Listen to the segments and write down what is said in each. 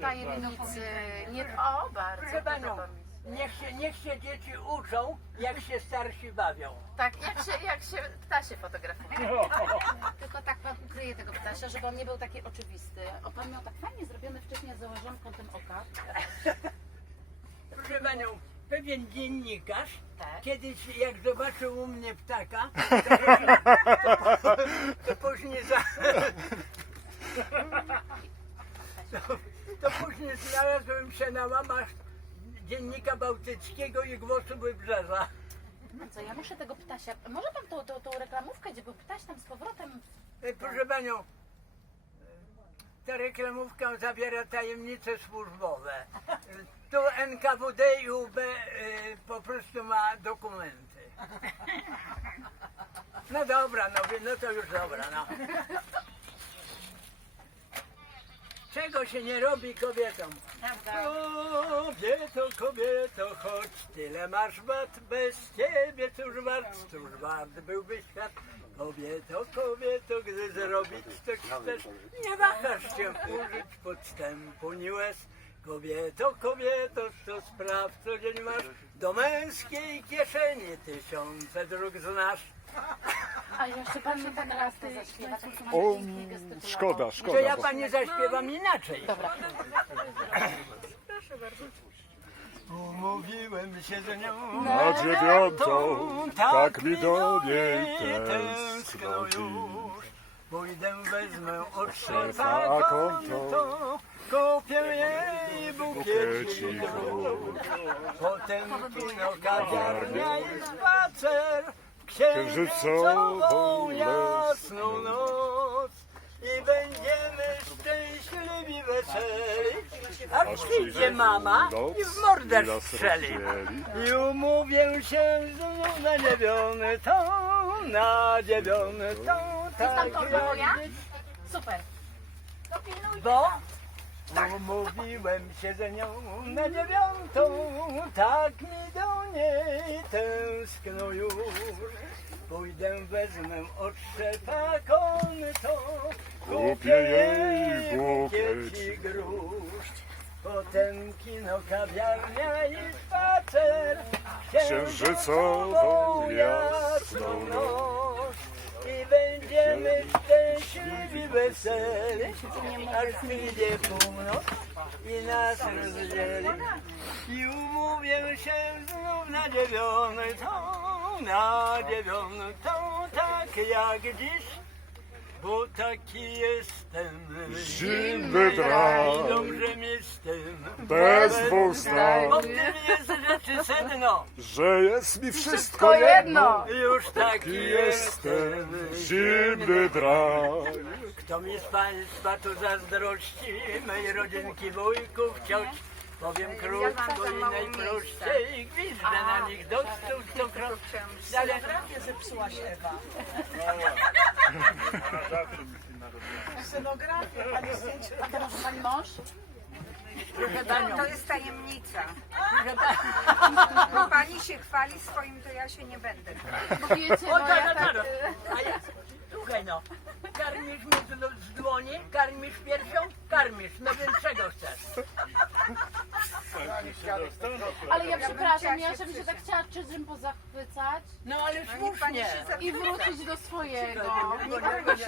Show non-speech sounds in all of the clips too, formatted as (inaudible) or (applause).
tajemnicy. Nie, o, bardzo. Proszę panią, podoba mi się. niech się, niech się dzieci uczą, jak się starsi bawią. Tak, jak się, jak się ptasie fotografuje. (laughs) Tylko tak pan ukryje tego ptasia, żeby on nie był taki oczywisty. O, pan miał tak fajnie zrobione wcześniej, założyłam kątem oka. Proszę panią, pewien dziennikarz Tak. kiedyś jak zobaczył u mnie ptaka, to, (laughs) to później za... (laughs) To, to później znalazłem się na łamach dziennika bałtyckiego i głosu wybrzeża. Co, ja muszę tego ptasia... Może pan tą, tą, tą reklamówkę, gdzie był ptaś tam z powrotem... E, Proszę panią, e, ta reklamówka zawiera tajemnice służbowe. E, Tu NKWD i UB e, po prostu ma dokumenty. (laughs) No dobra, no, wie- no to już dobra, no. Czego się nie robi kobietom? Kobieto, kobieto, choć tyle masz wad, bez ciebie cóż wart, cóż wart byłby świat. Kobieto, kobieto, gdy zrobić co chcesz, nie wahasz się użyć podstępu ni łez. Kobieto, kobieto, co spraw co dzień masz, do męskiej kieszeni tysiące dróg znasz. A jeszcze pan mi tak raz to zaśpiewa, tak O, pięknie gestykulował. szkoda, To szkoda. ja bo- pani zaśpiewam inaczej. Dobra. Umówiłem się z nią Na dziewiątą, tak mi do niej tęskno już. Pójdę, wezmę od Szefa konto, kupię jej bukiecik bukiecik róż. Potem kino, kawiarnia i spacer księżycową jasną noc. I będziemy szczęśliwi, weseli, aż przyjdzie mama i w mordę nas strzeli. I umówię się znów na dziewiątą, na dziewiątą, tam tak to jak moja? Super. Bo umówiłem się ze nią na dziewiątą, tak mi do niej tęskno już. Pójdę, wezmę od szefa konto, kupię jej bukiecik róż. Potem kino, kawiarnia i spacer, Księżycową jasną noc. I będziemy szczęśliwi, weseli, aż przyjdzie północ i nas rozdzieli. I umówię się znów na dziewiątą, na dziewiątą, tak jak dziś, bo taki jestem. Zimny drag. z tym. Bez dwóch zdań, Bo w tym jest rzeczy sedno. że jest mi wszystko jedno. Już taki jestem. jestem zimny drag. Kto mi z Państwa tu zazdrości, mej rodzinki, wujków, cioć, powiem krótko i najprościej, gwizdę na nich do stu stokroć. Ale zepsułaś Ewa. Scenografię, pani zdjęcie. A to może pani mąż? panią, To jest tajemnica. Bo pani się chwali swoim, to ja się nie będę. Bo wiecie, no to, ja to, tak... to, a ja, słuchaj no, karmisz mnie z, z dłoni, karmisz piersią, karmisz, no więc czego chcesz? Ale ja przepraszam, ja żebym się tak chciała czyżym pozachwycać No ale słusznie. i wrócić do swojego. Nie pani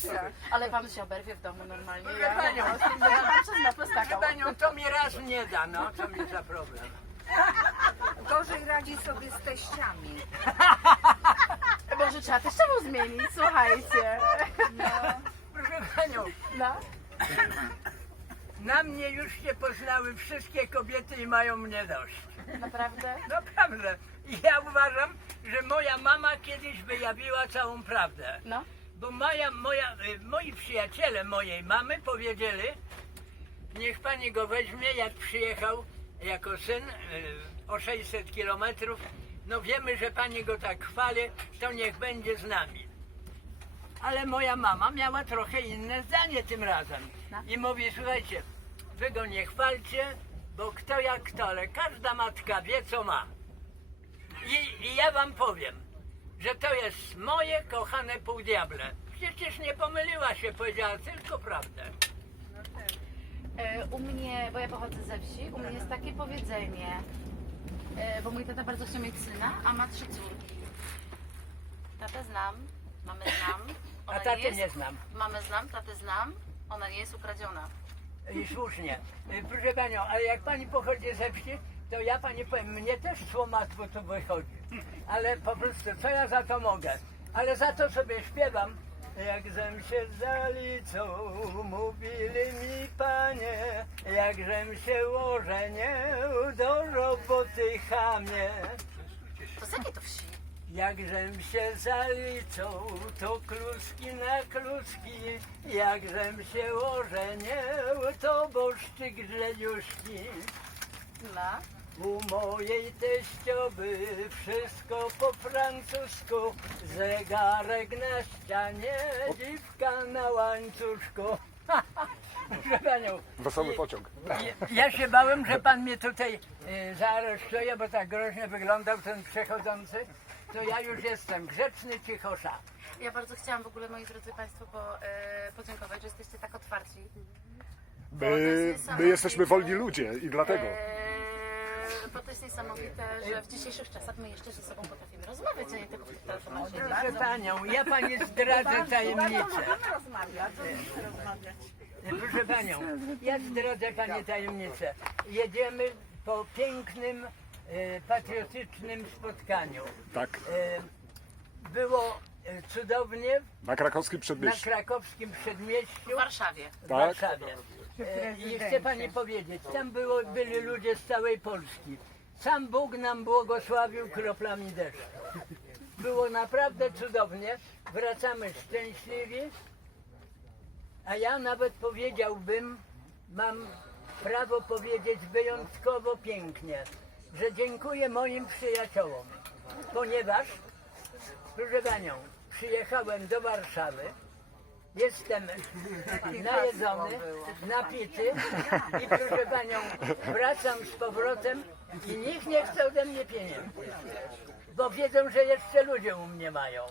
się. Ale pan się oberwie w domu normalnie. Proszę Ja panią. ja przez Proszę panią, to mi raz nie da, no, co mi za problem. Gorzej radzi sobie z teściami. (laughs) Może trzeba też czemu zmienić, słuchajcie. Proszę panią, No. Na mnie już się poznały wszystkie kobiety i mają mnie dość. Naprawdę? Naprawdę. I ja uważam, że moja mama kiedyś wyjawiła całą prawdę. No. Bo moja, moja, y, moi przyjaciele mojej mamy powiedzieli, niech pani go weźmie, jak przyjechał jako syn y, o 600 kilometrów. No wiemy, że pani go tak chwali, to niech będzie z nami. Ale moja mama miała trochę inne zdanie tym razem. I mówi, słuchajcie, wy go nie chwalcie, bo kto jak kto, ale każda matka wie, co ma. I, I ja wam powiem, że to jest moje kochane półdiable. Przecież nie pomyliła się, powiedziała tylko prawdę. E, U mnie, bo ja pochodzę ze wsi, u mnie jest takie powiedzenie, e, bo mój tata bardzo chciał mieć syna, a ma trzy córki. Tatę znam, mamy znam. A Ona taty nie znam. Mamy znam, tatę znam, ona nie jest ukradziona. I słusznie. Y, Proszę Panią, ale jak Pani pochodzi ze wsi, to ja Pani powiem, mnie też słomactwo tu wychodzi. Ale po prostu, co ja za to mogę? Ale za to sobie śpiewam. Jakżem się zalicą, mówili mi Panie, jakżem się ożenił, do roboty chamie. To z to wsi? Jakżem się zaliczą, to kluski na kluski, jakżem się ożenił, to boszczyk żeniuszki. Dla? U mojej teściowy wszystko po francusku, zegarek na ścianie, dziwka na łańcuszku. (laughs) Proszę panią, Wesoły pociąg. ja- ja się bałem, że pan mnie tutaj y, zaaresztuje, bo tak groźnie wyglądał ten przechodzący. To ja już jestem grzeczny cichosza. Ja bardzo chciałam w ogóle, moi drodzy Państwo, po, e, podziękować, że jesteście tak otwarci. My, my jesteśmy wolni ludzie i dlatego. Eee, bo to jest niesamowite, że w dzisiejszych czasach my jeszcze ze sobą potrafimy rozmawiać, a nie tylko w tych telefonach siedzieć. Proszę panią, ja pani zdradzę tajemnicę. Możemy rozmawiać, możemy rozmawiać. Proszę panią, ja zdradzę pani tajemnicę. Jedziemy po pięknym, e, patriotycznym spotkaniu. Tak, E, było e, cudownie na krakowskim na przedmieściu. krakowskim przedmieściu W Warszawie. w Tak. Warszawie. E, I chcę pani powiedzieć, tam było, byli ludzie z całej Polski. Sam Bóg nam błogosławił kroplami deszczu. Było naprawdę cudownie. Wracamy szczęśliwi. A ja nawet powiedziałbym, mam prawo powiedzieć wyjątkowo pięknie, że dziękuję moim przyjaciołom, ponieważ, proszę panią, przyjechałem do Warszawy, jestem najedzony, napity i proszę panią, wracam z powrotem i nikt nie chce ode mnie pieniędzy, bo wiedzą, że jeszcze ludzie u mnie mają.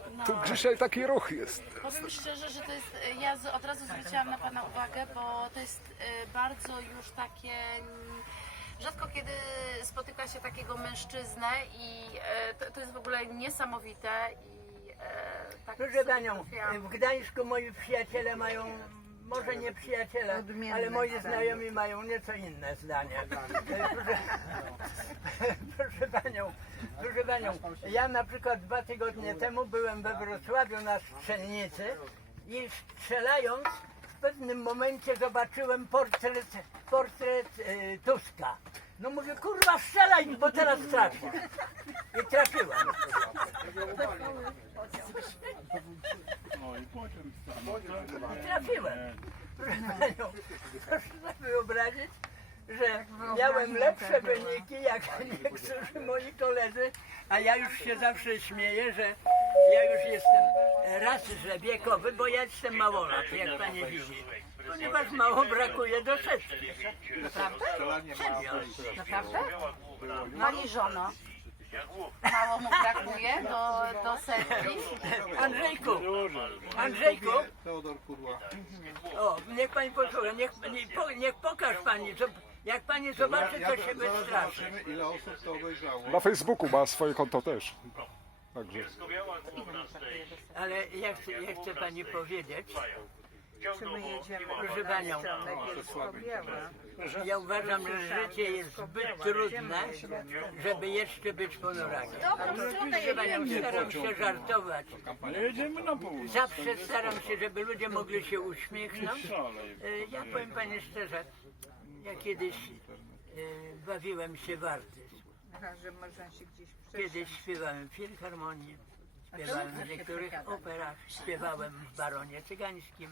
Co, tu dzisiaj taki ruch jest. Powiem szczerze, że to jest, ja z, od razu zwróciłam na Pana uwagę, bo to jest e, bardzo już takie, rzadko kiedy spotyka się takiego mężczyznę i e, to, to jest w ogóle niesamowite i e, tak Proszę sobie panią, trafiłam. w Gdańsku moi przyjaciele mają, może nie przyjaciele, ale moi znajomi mają nieco inne zdanie. Proszę, (laughs) (laughs) proszę panią, proszę panią, ja na przykład dwa tygodnie temu byłem we Wrocławiu na strzelnicy i strzelając w pewnym momencie zobaczyłem portret, portret e, Tuska. No mówię, kurwa strzelaj, bo teraz trafię. I trafiłem. Trafiłem. Proszę sobie wyobrazić, że miałem lepsze wyniki jak (laughs) niektórzy moi koledzy, a ja już się zawsze śmieję, że ja już jestem raz, że wiekowy, bo ja jestem małolat, jak pani widzi. Ponieważ mało brakuje do setki. Naprawdę? Naprawdę? Pani żono, mało mu brakuje do, do setki? Andrzejku, Andrzejku, Teodor Kurła. o, niech pani posłucha, niech, niech, po- niech pokaż pani, co, jak pani zobaczy, to się wystraszy. zobaczymy ile osób to obejrzało. Na Facebooku ma swoje konto też. Także. Ale ja chcę, ja chcę pani powiedzieć, Czy my jedziemy Proszę na panią. stronę Bielsko-Biała? ja uważam, że życie jest zbyt trudne, żeby jeszcze być ponurakiem. Proszę panią, staram się żartować. Jedziemy na południe. Zawsze staram się, żeby ludzie mogli się uśmiechnąć. E, Ja powiem pani szczerze, ja kiedyś e, bawiłem się w artyzm. Aha, że można się gdzieś Kiedyś śpiewałem w filharmonii, śpiewałem w niektórych operach, śpiewałem w Baronie Cygańskim.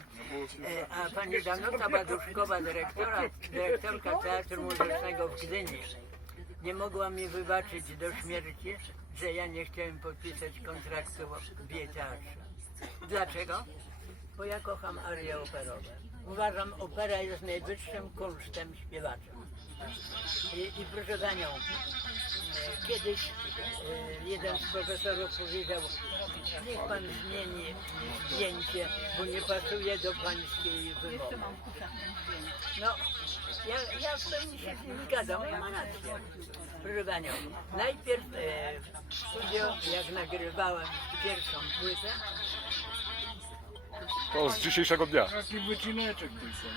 E, A pani Danuta Baduszkowa, dyrektora, dyrektorka Teatru Muzycznego w Gdyni, nie mogła mi wybaczyć do śmierci, że ja nie chciałem podpisać kontraktu w jej teatrze. Dlaczego? Bo ja kocham arie operowe. Uważam, opera jest najwyższym kunsztem śpiewaczym. I, i proszę Panią, kiedyś e, jeden z profesorów powiedział, niech Pan zmieni zdjęcie, bo nie pasuje do Pańskiej wymowy. No, ja, ja w pełni się z nim zgadzam, ja ma rację. Proszę Panią, najpierw e, w studio, jak nagrywałem pierwszą płytę, To z dzisiejszego dnia. Taki wycineczek tylko.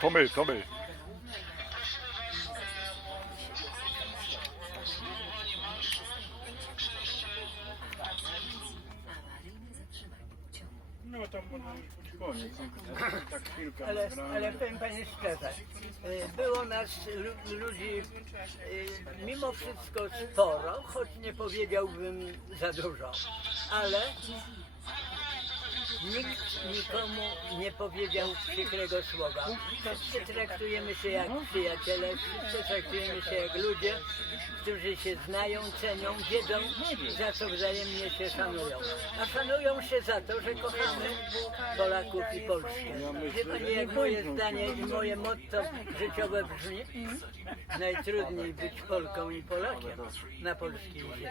To my, to my. No tam koniec. Tak chwilkę Ale, ale powiem Pani szczerze, y, było nas lu- ludzi y, mimo wszystko sporo, choć nie powiedziałbym za dużo, ale nikt nikomu nie powiedział przykrego słowa. Wszyscy traktujemy się jak przyjaciele, wszyscy traktujemy się jak ludzie, którzy się znają, cenią, wiedzą, za co wzajemnie się szanują. A szanują się za to, że kochamy Polaków i Polskę. Wie Pani, jak moje zdanie i moje motto życiowe brzmi? Najtrudniej być Polką i Polakiem na polskiej ziemi.